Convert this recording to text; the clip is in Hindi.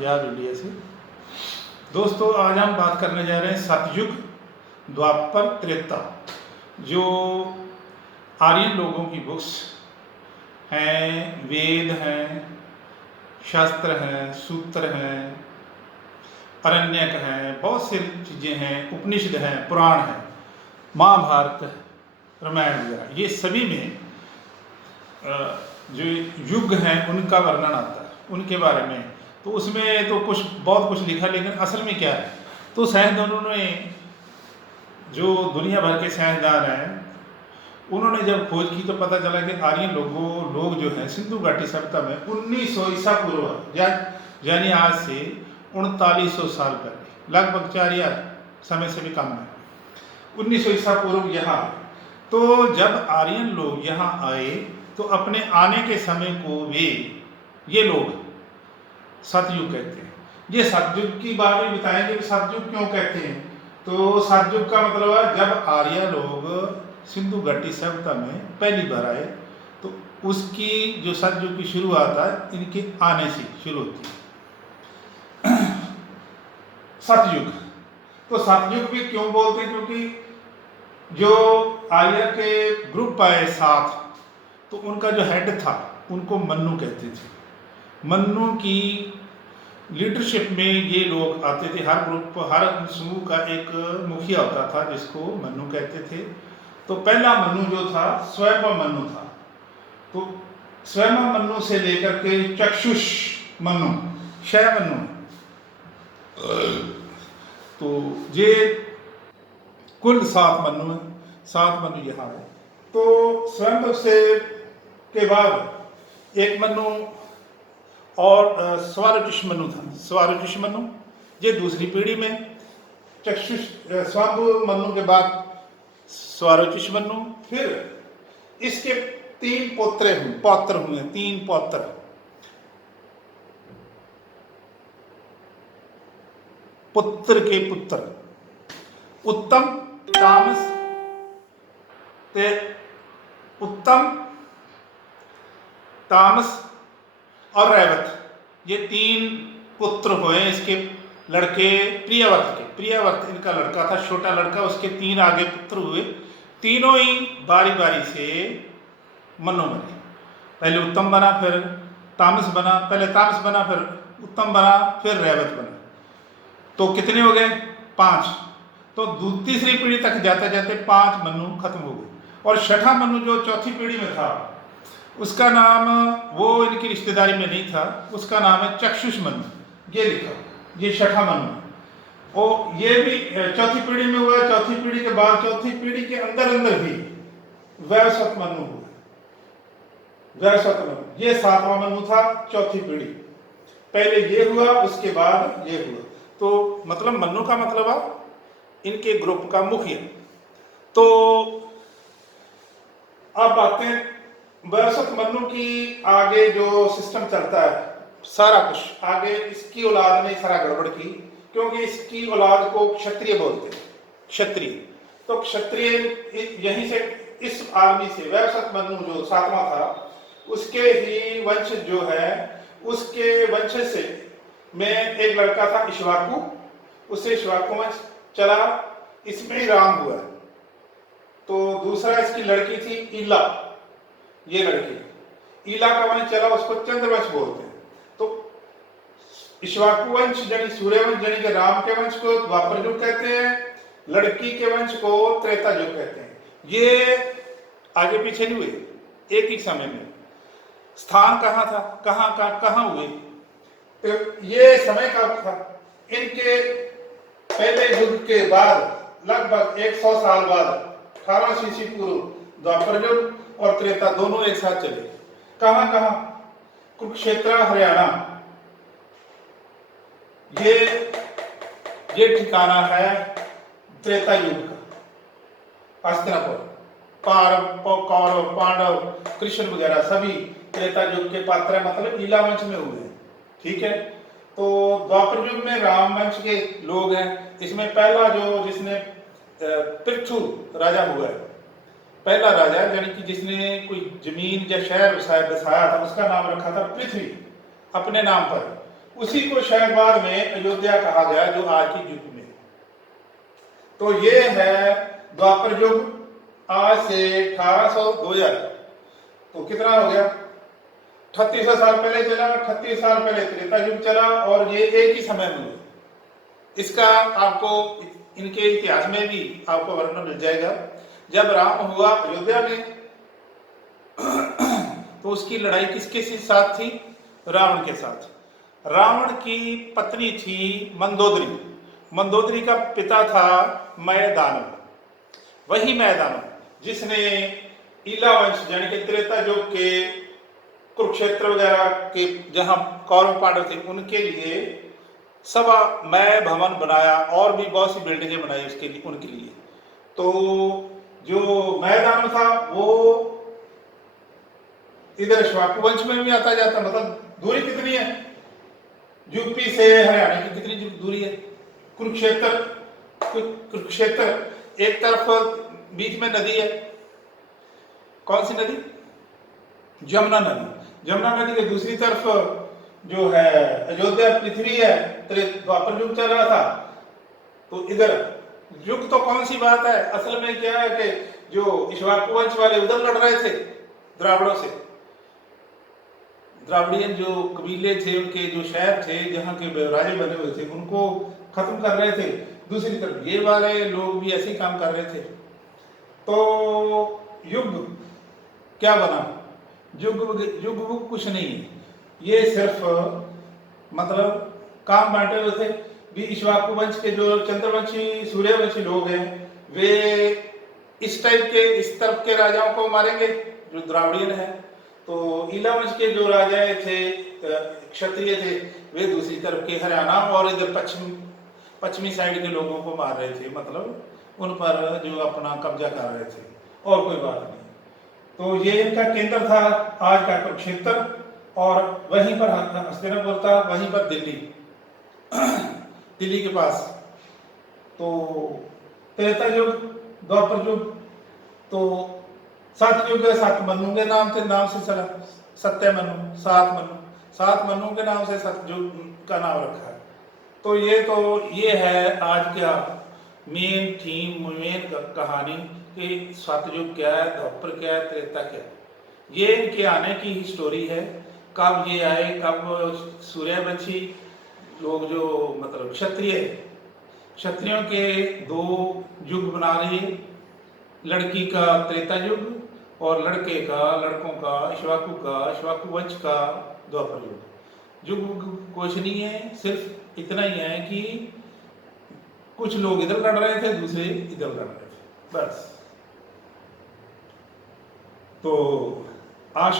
पंजाब इंडिया से। दोस्तों, आज हम बात करने जा रहे हैं सतयुग, द्वापर, त्रेता। जो आर्यन लोगों की बुक्स हैं, वेद हैं, शास्त्र हैं, सूत्र हैं, अरण्यक हैं, बहुत सी चीज़ें हैं, उपनिषद हैं, पुराण हैं, महाभारत, रामायण वगैरह, ये सभी में जो युग हैं उनका वर्णन आता है, उनके बारे में। तो उसमें तो बहुत कुछ लिखा, लेकिन असल में क्या है, तो साइंसदानों ने, जो दुनिया भर के साइंसदान हैं, उन्होंने जब खोज की तो पता चला कि आर्यन लोग जो हैं सिंधु घाटी सभ्यता में 1900 ईसा पूर्व, यानी आज से 3900 साल पहले, लगभग 4000 समय से भी कम है, 1900 ईसा पूर्व यहाँ। तो जब आर्यन लोग यहाँ आए तो अपने आने के समय को ये लोग सतयुग कहते हैं। ये सतयुग की बात भी बताएंगे कि सतयुग क्यों कहते हैं। तो सतयुग का मतलब है जब आर्य लोग सिंधु घाटी सभ्यता में पहली बार आए, तो उसकी जो सतयुग की शुरुआत है इनके आने से शुरू होती है। सतयुग, तो सतयुग भी क्यों बोलते हैं, क्योंकि जो आर्य के ग्रुप आए साथ, तो उनका जो हेड था उनको मन्नु कहते थे। मन्नु की लीडरशिप में ये लोग आते थे। हर ग्रुप, हर समूह का एक मुखिया होता था जिसको मन्नु कहते थे। तो पहला मन्नु जो था स्वयं मन्नु था। तो स्वयं मन्नु से लेकर के चक्षुष मन्नु, क्षय मन्नु, तो ये कुल 7 मन्नु है। 7 मन्नु यहाँ है। तो स्वयं से के बाद एक मन्नु और स्वारोचिष मन्नु था। स्वारोचिष मन्नु ये दूसरी पीढ़ी में, चक्षुष स्वांभु मन्नु के बाद स्वारोचिष मन्नु। फिर इसके 3 पौत्र हुए, 3 पौत्र। पुत्र के पुत्र उत्तम, तामस, और रैवत, ये 3 पुत्र हुए इसके लड़के प्रियव्रत के। प्रियव्रत इनका लड़का था, छोटा लड़का, उसके 3 आगे पुत्र हुए। तीनों ही बारी बारी से मन्नु बने। पहले उत्तम बना, फिर तामस बना, पहले तामस बना, फिर उत्तम बना, फिर रैवत बना। तो कितने हो गए? 5। तो तीसरी पीढ़ी तक जाते जाते 5 मन्नु खत्म हो गए। और छठा मन्नु जो चौथी पीढ़ी में था, उसका नाम, वो इनकी रिश्तेदारी में नहीं था, उसका नाम है चक्षुष मन्नु। ये लिखा, ये छठा मन्नु। और ये भी चौथी पीढ़ी में हुआ। चौथी पीढ़ी के बाद, चौथी पीढ़ी के अंदर भी वैवस्वत मन्नु हुआ। वैवस्वत मन्नु, ये 7वां मन्नु था, चौथी पीढ़ी। पहले ये हुआ, उसके बाद ये हुआ। तो मतलब मन्नु का मतलब है इनके ग्रुप का मुखिया। तो अब आते हैं वैवस्वत मन्नु की। आगे जो सिस्टम चलता है, सारा कुछ आगे इसकी औलाद ने सारा गड़बड़ की, क्योंकि इसकी औलाद को क्षत्रिय बोलते हैं। क्षत्रिय, तो क्षत्रिय यहीं से, इस आदमी से, वैवस्वत मन्नु जो 7वां था, उसके ही वंश जो है, उसके वंश से में एक लड़का था इक्ष्वाकु, उससे इक्ष्वाकु वंश चला, इसमें ही राम हुआ। तो दूसरा इसकी लड़की थी ईला, ये लड़की ईला का वंश चला, उसको चंद्रवंश बोलते हैं। तो इक्ष्वाकु वंश यानी सूर्यवंश यानी कि राम के वंश को द्वापर युग कहते हैं, लड़की के वंश को त्रेता युग कहते हैं। ये आगे पीछे नहीं हुए, एक ही समय में। स्थान कहाँ था, कहाँ हुए, तो ये समय का था। इनके पहले युग के बाद लगभग 100 साल बाद 1800 ईस्वी पूर्व द्वापर युग और त्रेता दोनों एक साथ चले। कहाँ? कुरुक्षेत्र, हरियाणा, ये ठिकाना है त्रेता युग का। हस्तिनापुर, कौरव, पांडव, कृष्ण वगैरह सभी त्रेता युग के पात्र है, मतलब ईला वंश में हुए हैं। ठीक है। तो द्वापर युग में राम वंश के लोग हैं। इसमें पहला जो जिसने पृथु राजा हुआ है, पहला राजा यानी कि जिसने कोई जमीन या शहर बसाया था, उसका नाम रखा था पृथ्वी, अपने नाम पर। उसी को शायद बाद में अयोध्या कहा गया, जो आज की युग में। तो ये है द्वापर युग, आज से 1800 2000, तो कितना हो गया, 3800 साल पहले चला, 38 साल पहले त्रेता युग चला, और ये एक ही समय में हुआ। इसका आपको इनके इतिहास में भी आपको वर्णन मिल जाएगा। जब राम हुआ अयोध्या में तो उसकी लड़ाई किसके साथ थी, रावण के साथ। रावण की पत्नी थी मंदोदरी, मंदोदरी का पिता था मयदानव, वही मयदानव जिसने इलावंश यानी कि त्रेता युग के कुरुक्षेत्र वगैरह के जहां कौरव पांडव थे उनके लिए सभा मय भवन बनाया, और भी बहुत सी बिल्डिंगें बनाई उसके लिए, उनके लिए। तो जो मैदान था वो इधर श्वाकु वंश में भी आता जाता, मतलब दूरी कितनी है, यूपी से हरियाणा की कितनी दूरी है, कुरुक्षेत्र, कुरुक्षेत्र एक तरफ बीच में नदी है, कौन सी नदी, जमुना नदी, जमुना नदी के दूसरी तरफ जो है अयोध्या पृथ्वी है, द्वापर युग चल रहा था। तो इधर युग तो कौन सी बात है, असल में क्या है कि जो इक्ष्वाकु वंश वाले उधर लड़ रहे थे द्राविड़ों से, द्राविडियन जो कबीले थे, उनके जो शहर थे जहाँ के राजे बने हुए थे, उनको खत्म कर रहे थे। दूसरी तरफ ये वाले लोग भी ऐसे ही काम कर रहे थे। तो युग क्या बना, युग युग कुछ नहीं है, ये सिर्फ मतलब काम बांटे हुए थे। भी इक्ष्वाकु वंश के जो चंद्रवंशी सूर्यवंशी लोग हैं, वे इस टाइप के, इस तरफ के राजाओं को मारेंगे जो द्राविडियन है। तो इला वंश के जो राजा थे, क्षत्रिय थे, वे दूसरी तरफ के हरियाणा और इधर पश्चिमी साइड के लोगों को मार रहे थे, मतलब उन पर जो अपना कब्जा कर रहे थे, और कोई बात नहीं। तो ये इनका केंद्र था आज का कुरुक्षेत्र, और वहीं पर हस्तिनापुर था, वहीं पर दिल्ली दिल्ली के पास। तो त्रेता युग, द्वापर युग, तो सतयुग सतमनु के नाम से चला, सत्यमनु, सात मनु के नाम से सतयुग का नाम रखा है। तो ये है आज का मेन थीम, मेन कहानी कि सतयुग क्या है, द्वापर क्या है, त्रेता क्या है। ये इनके आने की ही स्टोरी है, कब ये आए, कब सूर्यवंशी लोग जो मतलब क्षत्रियों के दो युग बना लिए, लड़की का त्रेता युग और लड़कों का इक्ष्वाकु वंश का द्वापर युग। युग कुछ नहीं है, सिर्फ इतना ही है कि कुछ लोग इधर लड़ रहे थे, दूसरे इधर लड़ रहे थे, बस। तो आशा